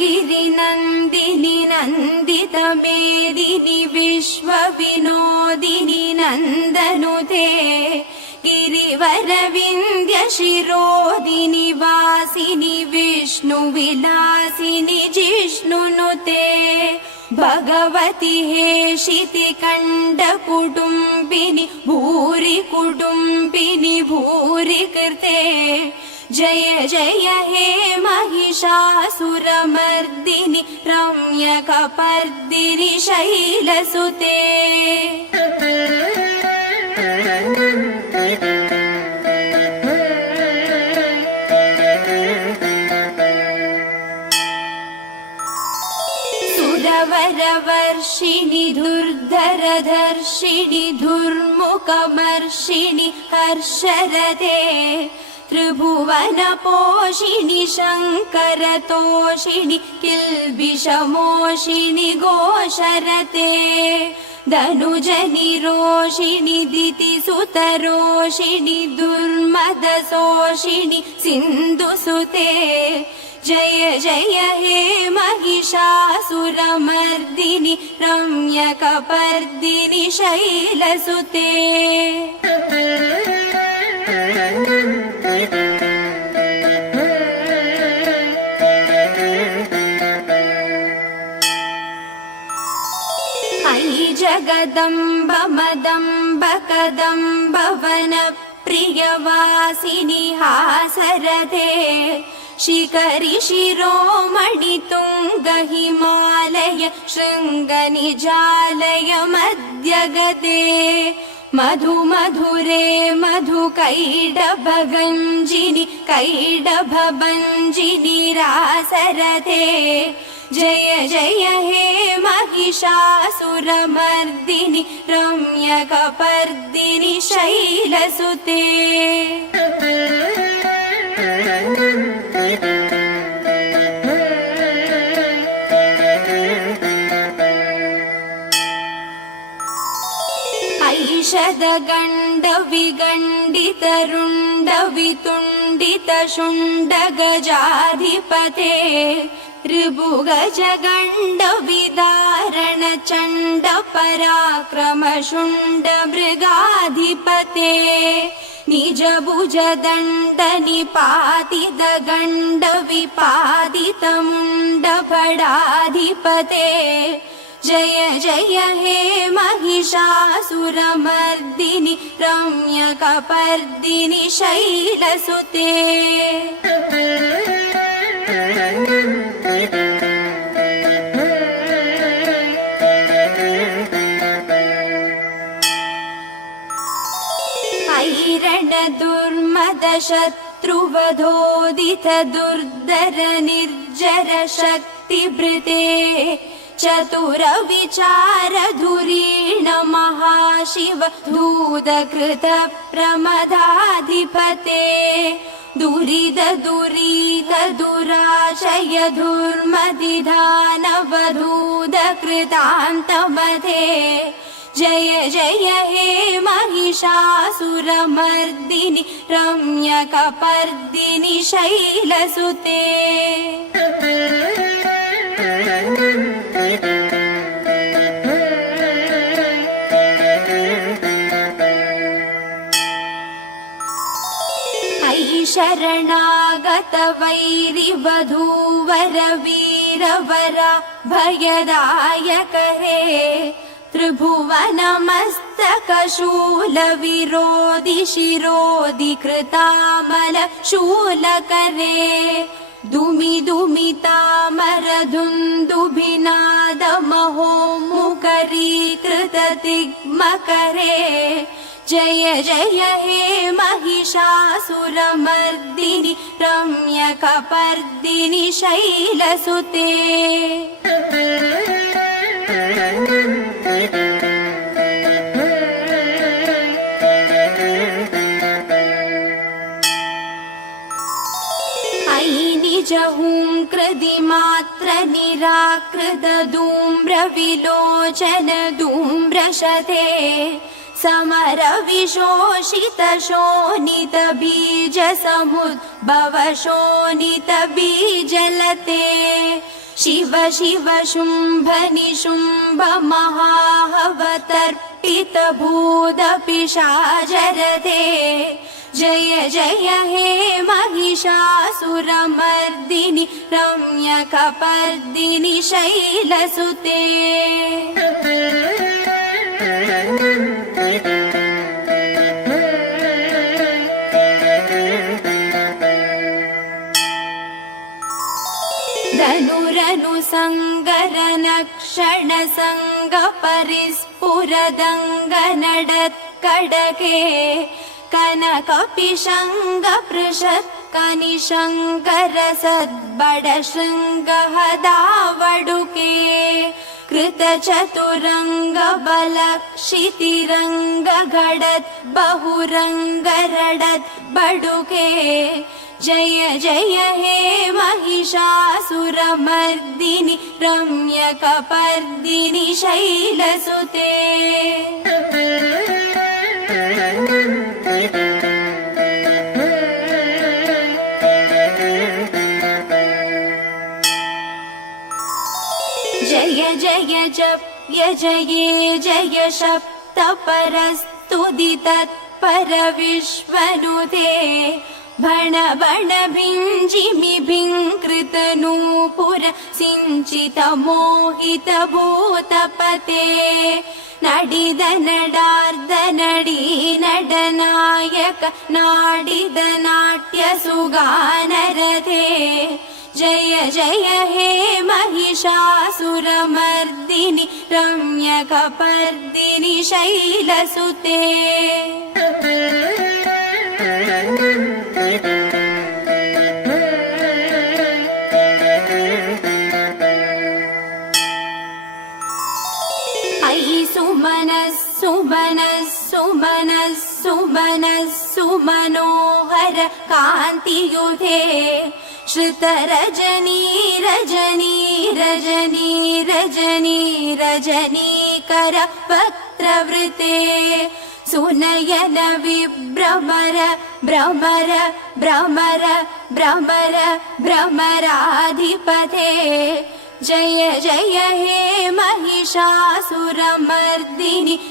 गिरिनन्दिनि नन्दितमेदिनि विश्वविनोदिनि नन्दनुते गिरिवरविन्द्यशिरोदिनि वासिनि विष्णुविलासिनि जिष्णुनुते भगवति हेशितिकण्डकुटुम्बिनि भूरि कुटुम्बिनि भूरि कृते जय जय हे महिषासुरमर्दिनि रम्यकपर्दिनि शैलसुते सुरवरवर्षिणि धुर्धरधर्षिणि धुर्मुखमर्षिणि हर्षरते त्रिभुवनपोषिणि शङ्करतोषिणि किल्बिषमोषिणि घोषरते धनुजनिरोषिणि दितिसुतरोषिणि दुर्मदशोषिणि सिन्धुसुते जय जय हे महिषासुरमर्दिनि रम्यकपर्दिनि शैलसुते अयि जगदम्ब मदम्ब कदम्ब वनप्रियवासिनि हासरते शिखरि शिरोमणि तुङ्ग हिमालय शृङ्गनिजालय मध्यगते मधु मधुरे मधुकैडभगञ्जिनि कैडभभञ्जिनि रासरते जय जय हे महिषासुरमर्दिनि रम्यकपर्दिनि शैलसुते ऐषदगण्डविगण्डितरुण्डवितुण्डितशुण्डगजाधिपते ऋभुगजगण्डविदारणचण्डपराक्रमशुण्डमृगाधिपते निजभुजदण्डनिपातितगण्डविपातितमुण्डफडाधिपते जय जय हे महिषासुरमर्दिनि रम्यकपर्दिनि शैलसुते ऐरणदुर्मदशत्रुवधोदित दुर्धर निर्जर शक्तिभृते चतुरविचारधुरीण महाशिव धूतकृत प्रमदाधिपते दुरिद दुरीत दुराशय धूर्मदिधानवधूतकृतान्तमते जय जय हे महिषासुरमर्दिनि रम्यकपर्दिनि शैलसुते शरणागत वैरिवधूवर वीरवरा भयदायक हे त्रिभुवनमस्तकशूल विरोधि शिरोधि कृतामल शूलकरे दुमि दुमितामर धुन्दुभिनाद महो मुकरीकृत तिग्मकरे जय जय हे महिषासुरमर्दिनि रम्यकपर्दिनि शैलसुते अयि निजहुङ्कृतिमात्र निराकृत धूम्र विलोचन धूम्रशते समर विशोषित शोणित बीज समुद्भव शोणित बीजलते शिव शिव शुम्भ निशुम्भ महाहवतर्पित भूतपिशाचरते जय जय हे महिषासुरमर्दिनि रम्यकपर्दिनि शैलसुते धनुरनुसङ्गरनक्षणसङ्ग परिस्फुरदङ्गनडत्कडके कनकपिशङ्ग पृषत् कनिशङ्करसद्बडशृङ्गहदावडुके कृतचतुरङ्ग बलक्षितिरङ्ग घडत् बहुरङ्गरडत् बडुके जय जय हे महिषासुरमर्दिनि रम्यकपर्दिनि शैलसुते जय जय जप्य जये जय शप्तपरस्तुतितत्पर विश्वनुते भण भण भिञ्जिमि भिङ्कृत नूपुर सिञ्चित मोहित भूतपते नडिद नडार्द नडी नडनायक नाडिद नाट्य सुगानरथे जय जय हे महिषासुरमर्दिनि रम्यकपर्दिनि शैलसुते सुमनः सुमनोहर कान्तियुधे श्रुतरजनी रजनी रजनी रजनी रजनीकर वक्त्रवृते सुनयन विभ्रमर भ्रमर भ्रमर भ्रमर भ्रमराधिपते जय जय हे महिषासुरमर्दिनि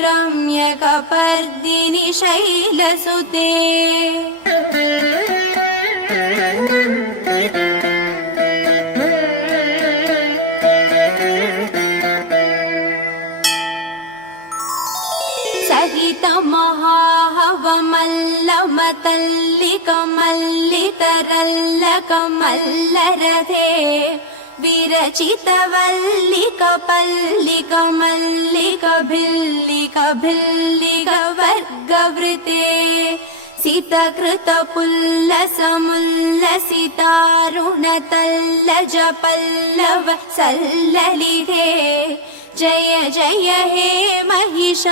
रम्यकपर्दिनि शैलसुते सहित महाहवमल्लमतल्लिकमल्लितरल्लकमल्लरथे विरचित वल्लिक पल्लिक मल्लिक भिल्लिक भिल्लिक वर्गवृते सितकृत पुल्लसमुल्लसितारुणतल्लज पल्लव सल्ललिते जय जय हे महिषासुरमर्दिनि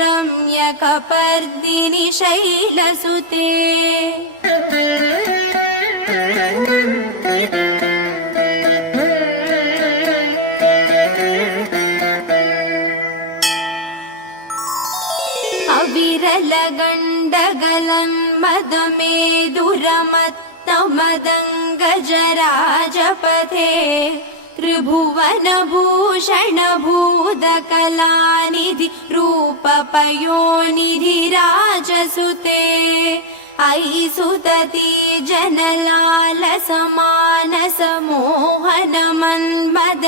रम्यकपर्दिनि शैलसुते अविरलगण्डगलन्मदमेदुरमत्तमदङ्गजराजपथे त्रिभुवनभूषण भूतकलानिधि रूपपयोनिधि राजसुते अयि सुतति जनलालसमानस मोहन मन्मदराजसुते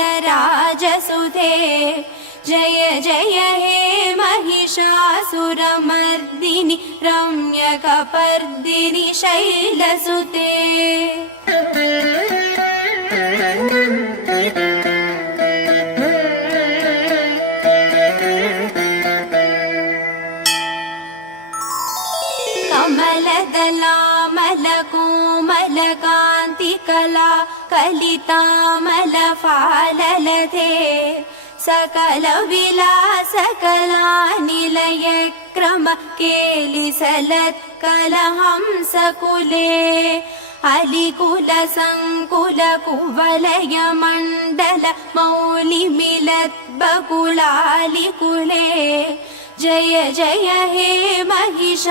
जय जय हे महिषासुरमर्दिनि रम्यकपर्दिनि शैलसुते कमलदलामलकोमलकान्तिकला कलितामलफाललते सकल विलासकलानिलय क्रम केलिसलत्कलहंसकुले अलिकुल संकुल कुवलय मण्डल मौलिमिलत् बकुलालिकुले जय जय हे महिषासुरमर्दिनि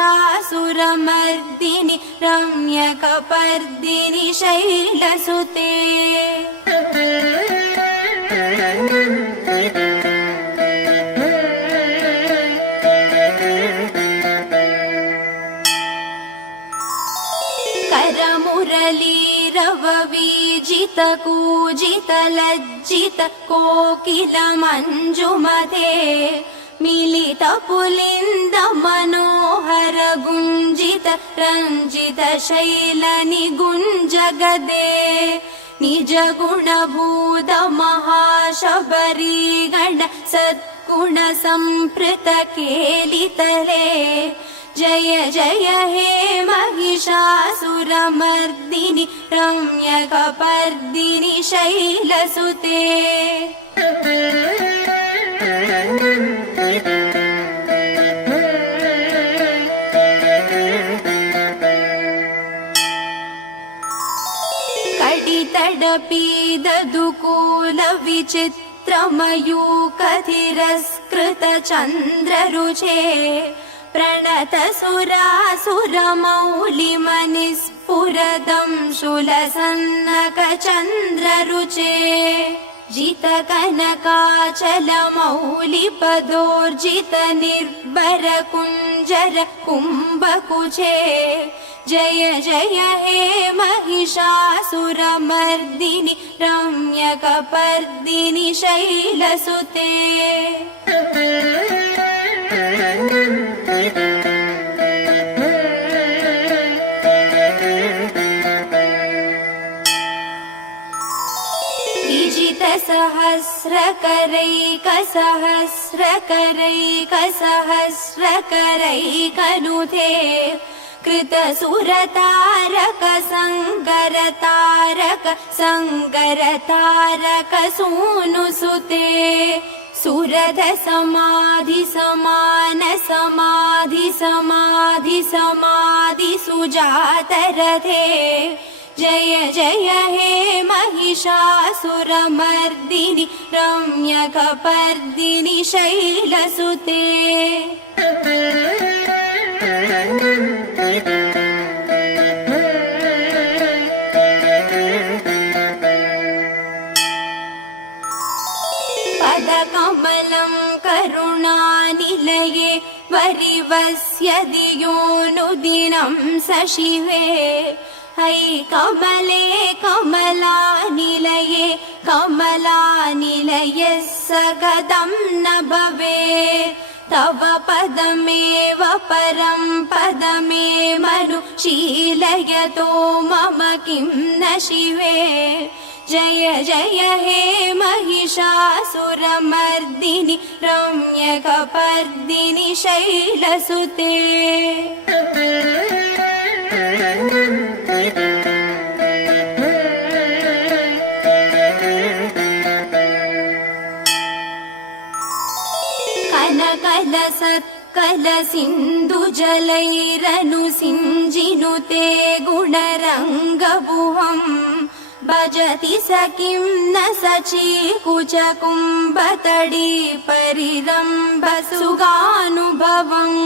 रम्यकपर्दिनि शैलसुते करमुरलीरववीजित कूजित लज्जित कोकिल मञ्जुमते मिलित पुलिन्द मनोहर गुञ्जित रञ्जित शैल निगुञ्जगदे निज गुणभूत महाशबरी गण सद्गुण संप्रीत केलितले जय जय हे महिषासुरमर्दिनि रम्यकपर्दिनि शैलसुते कडितडपीददुकूल विचित्रमयूखतिरस्कृत चन्द्ररुचे प्रणत सुरासुरमौलिमनिस्फुरदं शूलसन्नक चन्द्ररुचे जित कनकाचल मौलिपदोर्जित निर्भर कुञ्जर कुम्भकुचे जय जय हे महिषासुरमर्दिनि रम्यकपर्दिनि शैलसुते सहस्रकरैकसहस्रकरैकसहस्रकरैकनुते कृतसुरतारक संगरतारक संगरतारक सूनुसुते सुरध समाधि समान समाधि समाधि समाधि सुजातरथे जय जय हे महिषासुरमर्दिनि रम्यकपर्दिनि शैलसुते पदकमलं करुणानिलये वरिवस्य दियोनुदिनं सशिवे है कमले कमलानिलये कमलानिलये सगदं न भवेत् तव पदमेव परं पदमेवनुशीलयतो मम किं न शिवे जय जय हे महिषासुरमर्दिनि रम्यकपर्दिनि शैलसुते कनकलसत्कलसिन्धुजलैरनुसिञ्जिनुते गुणरङ्गभुवम् भजति स किं न सचीकुचकुम्भतडी परिरम्भसुगानुभवम्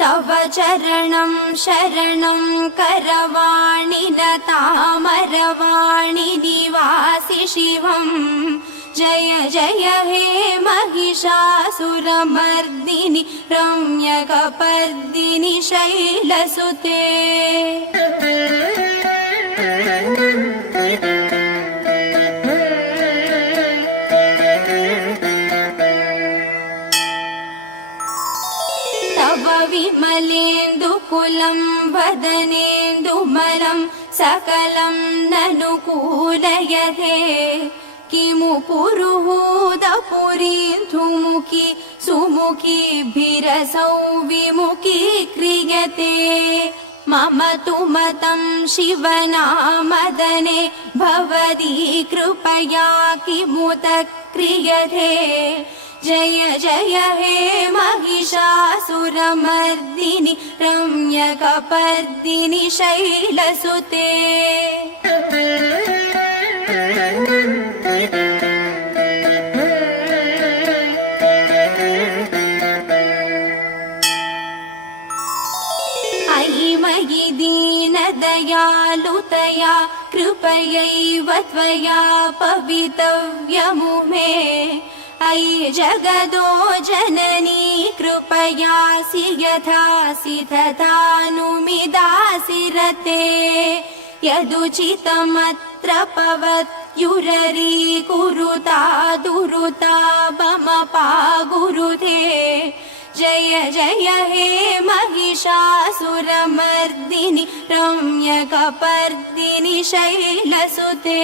तव चरणं शरणं करवाणि न तामरवाणि निवासि शिवम् जय जय हे महिषासुरमर्दिनि रम्यकपर्दिनि शैलसुते तव विमलेन्दुकुलं वदनेन्दुमलं सकलं ननुकूलयते किमु पुरुहूतपुरीन्धुमुखी सुमुखीभिरसौ विमुखी क्रियते मम तु मतं शिवनामदने भवती कृपया किमुत क्रियते जय जय हे महिषासुरमर्दिनि रम्यकपर्दिनि शैलसुते दयालुतया कृपयैव त्वया पवितव्यमुमे अयि जगदो जननी कृपयासि यथासि तथानुमिदासि रते यदुचितमत्र पवत्युररीकुरुता दुरुता ममपा गुरुते जय जय हे महिषासुरमर्दिनि रम्यकपर्दिनि शैलसुते।